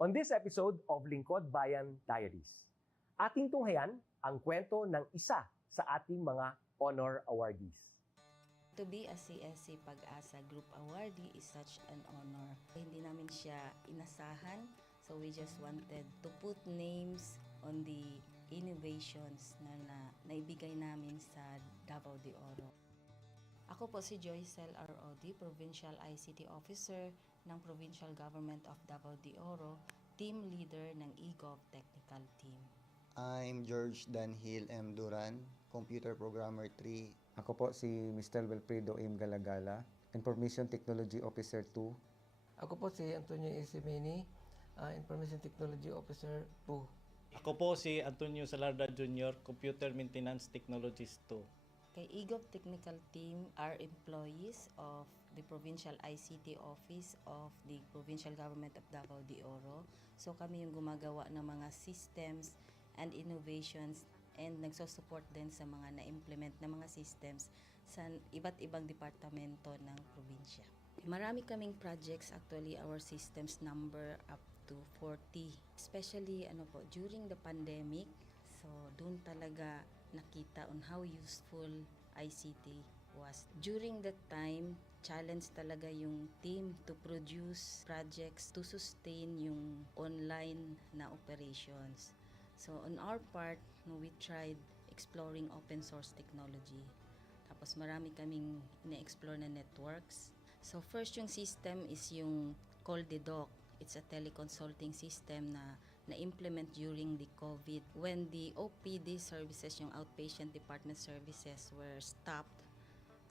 On this episode of Lingkod Bayan Diaries, ating tunghayan ang kwento ng isa sa ating mga honor awardees. To be a CSC Pag-asa Group Awardee is such an honor. Hindi namin siya inasahan, so we just wanted to put names on the innovations na naibigay namin sa Davao de Oro. Ako po si Joycel R.O.D., Provincial ICT Officer ng Provincial Government of Davao de Oro, Team Leader ng eGov Technical Team. I'm George Danhil M. Duran, Computer Programmer 3. Ako po si Mr. Wilfredo M. Galagala, Information Technology Officer 2. Ako po si Antonio Isimini, Information Technology Officer 2. Ako po si Antonio Salarda Jr., Computer Maintenance Technologist 2. Kay eGov Technical Team are employees of the Provincial ICT Office of the Provincial Government of Davao de Oro. So kami yung gumagawa ng mga systems and innovations and nagsusupport din sa mga na-implement na mga systems sa iba't ibang departamento ng probinsya. Marami kaming projects, actually our systems number up to 40. Especially during the pandemic, so doon talaga nakita on how useful ICT was. During that time, challenge talaga yung team to produce projects to sustain yung online na operations. So on our part, we tried exploring open source technology. Tapos marami kaming ina-explore na networks. So first yung system is yung Call the Doc. It's a teleconsulting system na na-implement during the COVID. When the OPD services, yung outpatient department services, were stopped,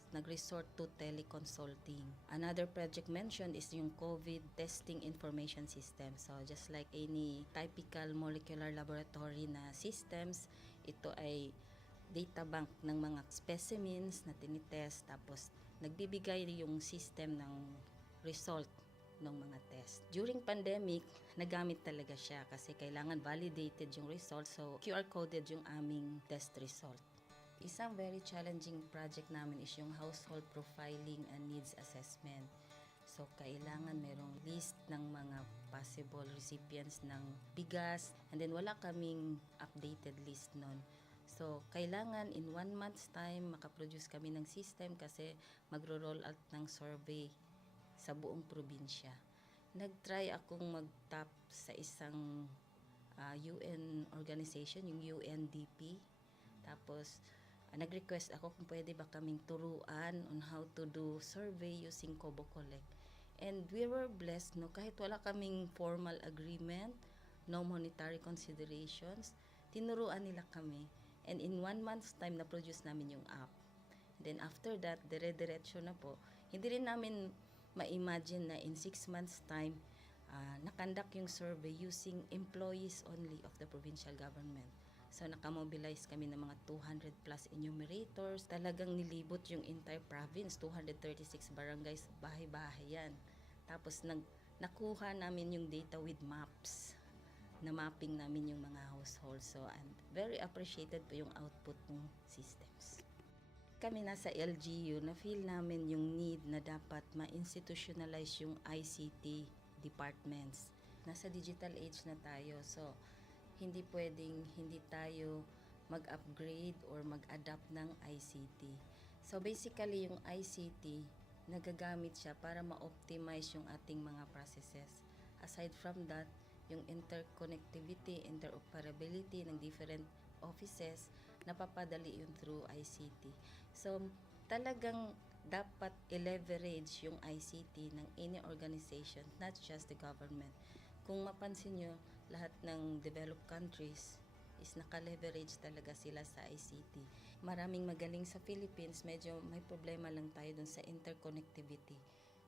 nag-resort to teleconsulting. Another project mentioned is yung COVID testing information system. So just like any typical molecular laboratory na systems, ito ay data bank ng mga specimens na tinitest, tapos nagbibigay yung system ng result ng mga test. During pandemic, nagamit talaga siya kasi kailangan validated yung result, so QR coded yung aming test result. Isang very challenging project namin is yung household profiling and needs assessment. So kailangan merong list ng mga possible recipients ng bigas, and then wala kaming updated list nun. So, kailangan in 1 month's time makaproduce kami ng system kasi magro-roll out ng survey sa buong probinsya. Nag-try akong mag-tap sa isang UN organization, yung UNDP. Tapos, nag-request ako kung pwede ba kaming turuan on how to do survey using Kobo Collect. And we were blessed, kahit wala kaming formal agreement, no monetary considerations, tinuruan nila kami. And in 1 month's time, na-produce namin yung app. And then after that, dire-diretso na po. Hindi rin namin ma-imagine na in 6 months' time, nakandak yung survey using employees only of the provincial government. So nakamobilize kami ng mga 200 plus enumerators. Talagang nilibot yung entire province, 236 barangays, bahay-bahay yan. Tapos nakuha namin yung data with maps. Na mapping namin yung mga households. So, and very appreciated po yung output ng systems. Kami nasa LGU, na-feel namin yung need na dapat ma-institutionalize yung ICT departments. Nasa digital age na tayo, so hindi pwedeng hindi tayo mag-upgrade or mag-adapt ng ICT. So basically, yung ICT, nagagamit siya para ma-optimize yung ating mga processes. Aside from that, yung interconnectivity, interoperability ng different offices, napapadali yun through ICT. So, talagang dapat i-leverage yung ICT ng any organization, not just the government. Kung mapansin nyo, lahat ng developed countries is naka-leverage talaga sila sa ICT. Maraming magaling sa Philippines, medyo may problema lang tayo dun sa interconnectivity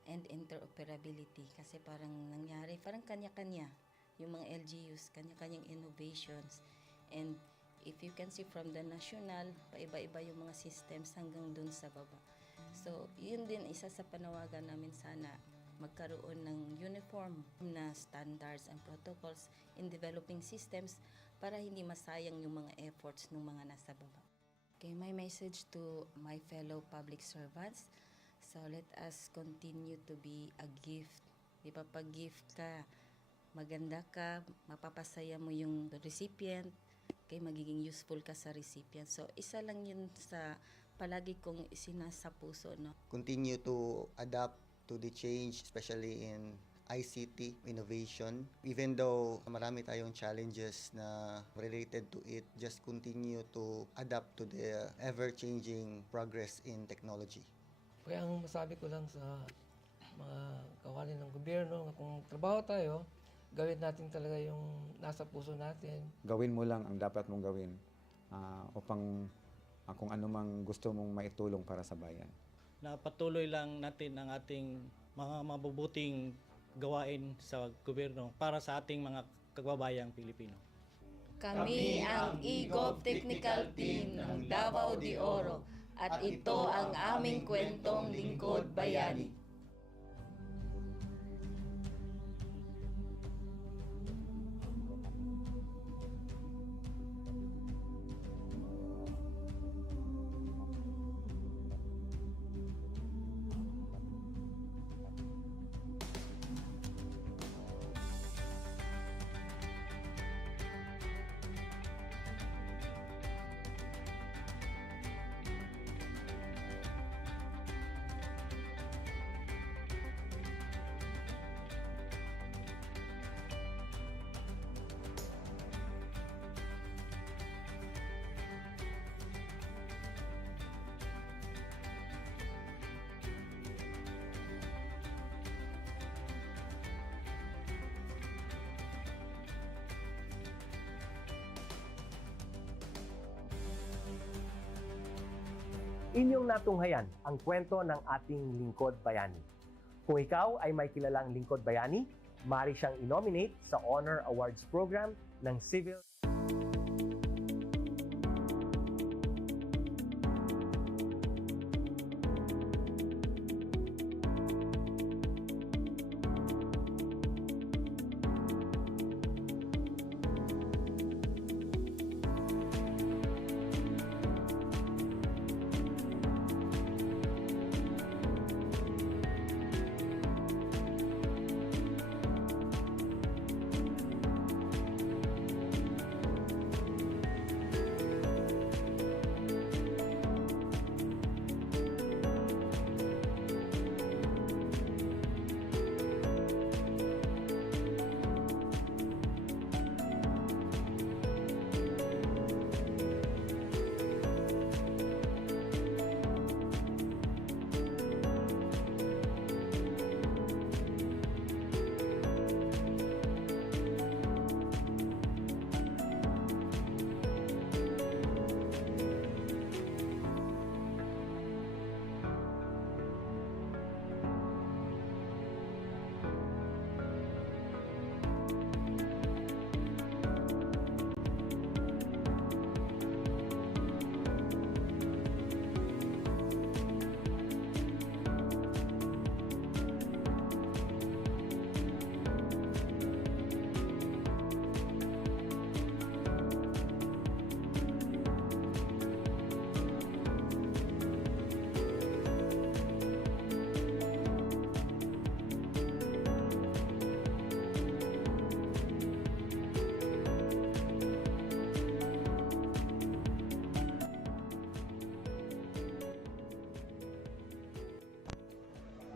and interoperability kasi parang nangyari, parang kanya-kanya. Yung mga LGUs, kanya-kanyang innovations. And if you can see from the national, paiba-iba yung mga systems hanggang dun sa baba. So, yun din isa sa panawagan namin sana magkaroon ng uniform na standards and protocols in developing systems para hindi masayang yung mga efforts ng mga nasa baba. Okay, my message to my fellow public servants, so let us continue to be a gift. Di ba, pag gift ka, maganda ka, mapapasaya mo yung recipient, kay magiging useful ka sa recipient. So, isa lang yun sa palagi kong isinasa puso, no? Continue to adapt to the change, especially in ICT innovation. Even though marami tayong challenges na related to it, just continue to adapt to the ever-changing progress in technology. Kaya ang masabi ko lang sa mga kawani ng gobyerno, kung trabaho tayo, gawin natin talaga yung nasa puso natin. Gawin mo lang ang dapat mong gawin upang kung ano mang gusto mong maitulong para sa bayan. Na patuloy lang natin ang ating mga mabubuting gawain sa gobyerno para sa ating mga kababayang Pilipino. Kami ang EGOV Technical Team ng Davao de Oro at ito ang aming kwentong lingkod bayani. Inyong natunghayan ang kwento ng ating lingkod bayani. Kung ikaw ay may kilalang lingkod bayani, maaari siyang i-nominate sa Honor Awards Program ng Civil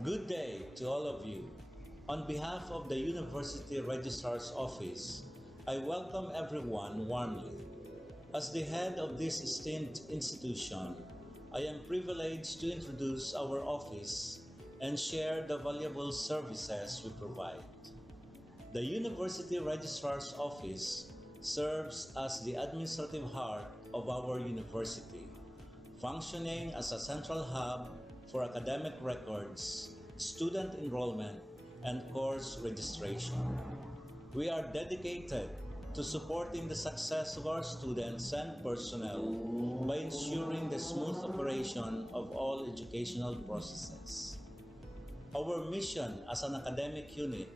Good day to all of you. On behalf of the University Registrar's Office, I welcome everyone warmly. As the head of this esteemed institution, I am privileged to introduce our office and share the valuable services we provide. The University Registrar's Office serves as the administrative heart of our university, functioning as a central hub for academic records, student enrollment, and course registration. We are dedicated to supporting the success of our students and personnel by ensuring the smooth operation of all educational processes. Our mission as an academic unit,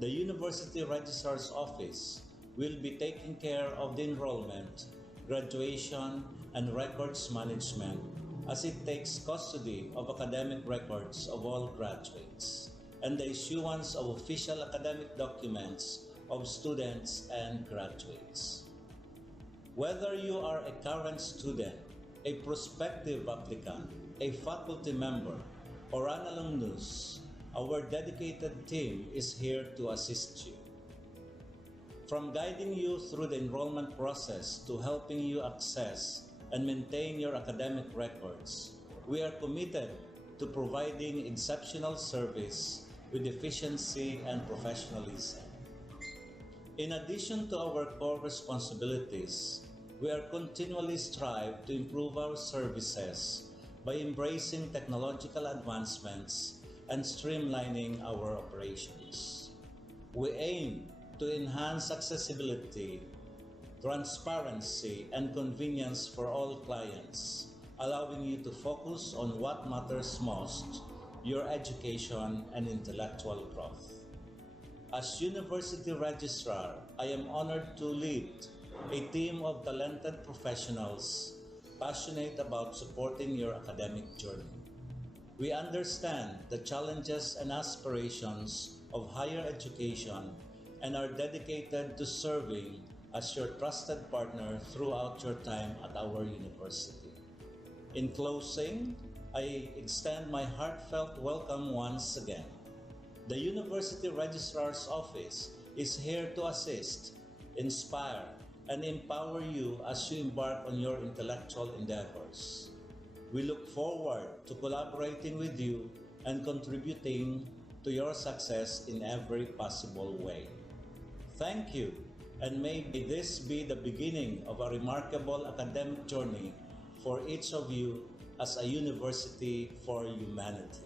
the University Registrar's Office, will be taking care of the enrollment, graduation, and records management as it takes custody of academic records of all graduates and the issuance of official academic documents of students and graduates. Whether you are a current student, a prospective applicant, a faculty member, or an alumnus, our dedicated team is here to assist you. From guiding you through the enrollment process to helping you access and maintain your academic records, we are committed to providing exceptional service with efficiency and professionalism. In addition to our core responsibilities, we are continually strive to improve our services by embracing technological advancements and streamlining our operations. We aim to enhance accessibility, transparency, and convenience for all clients, allowing you to focus on what matters most, your education and intellectual growth. As University Registrar, I am honored to lead a team of talented professionals passionate about supporting your academic journey. We understand the challenges and aspirations of higher education and are dedicated to serving as your trusted partner throughout your time at our university. In closing, I extend my heartfelt welcome once again. The University Registrar's Office is here to assist, inspire, and empower you as you embark on your intellectual endeavors. We look forward to collaborating with you and contributing to your success in every possible way. Thank you, and may this be the beginning of a remarkable academic journey for each of you as a university for humanity.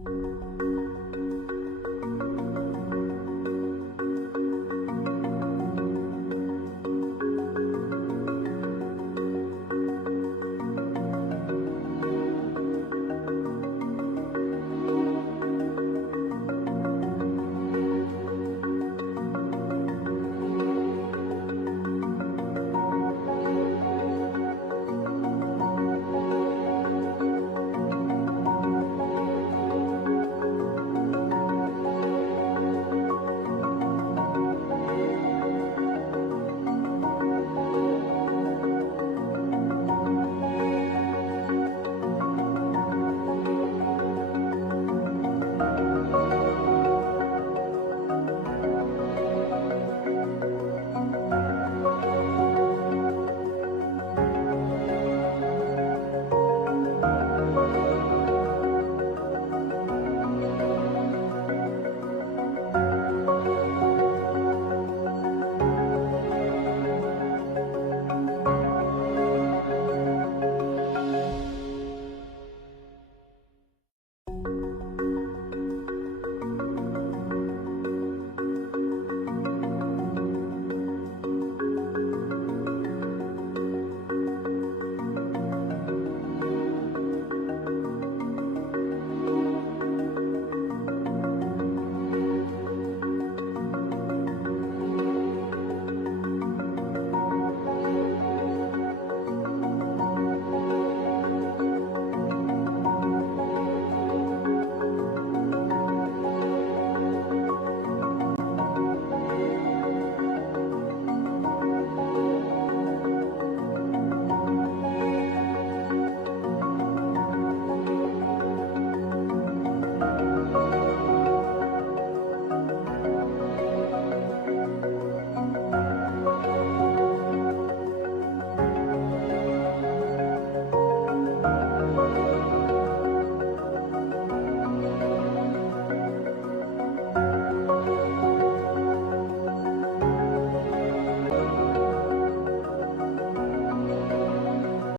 Bicol.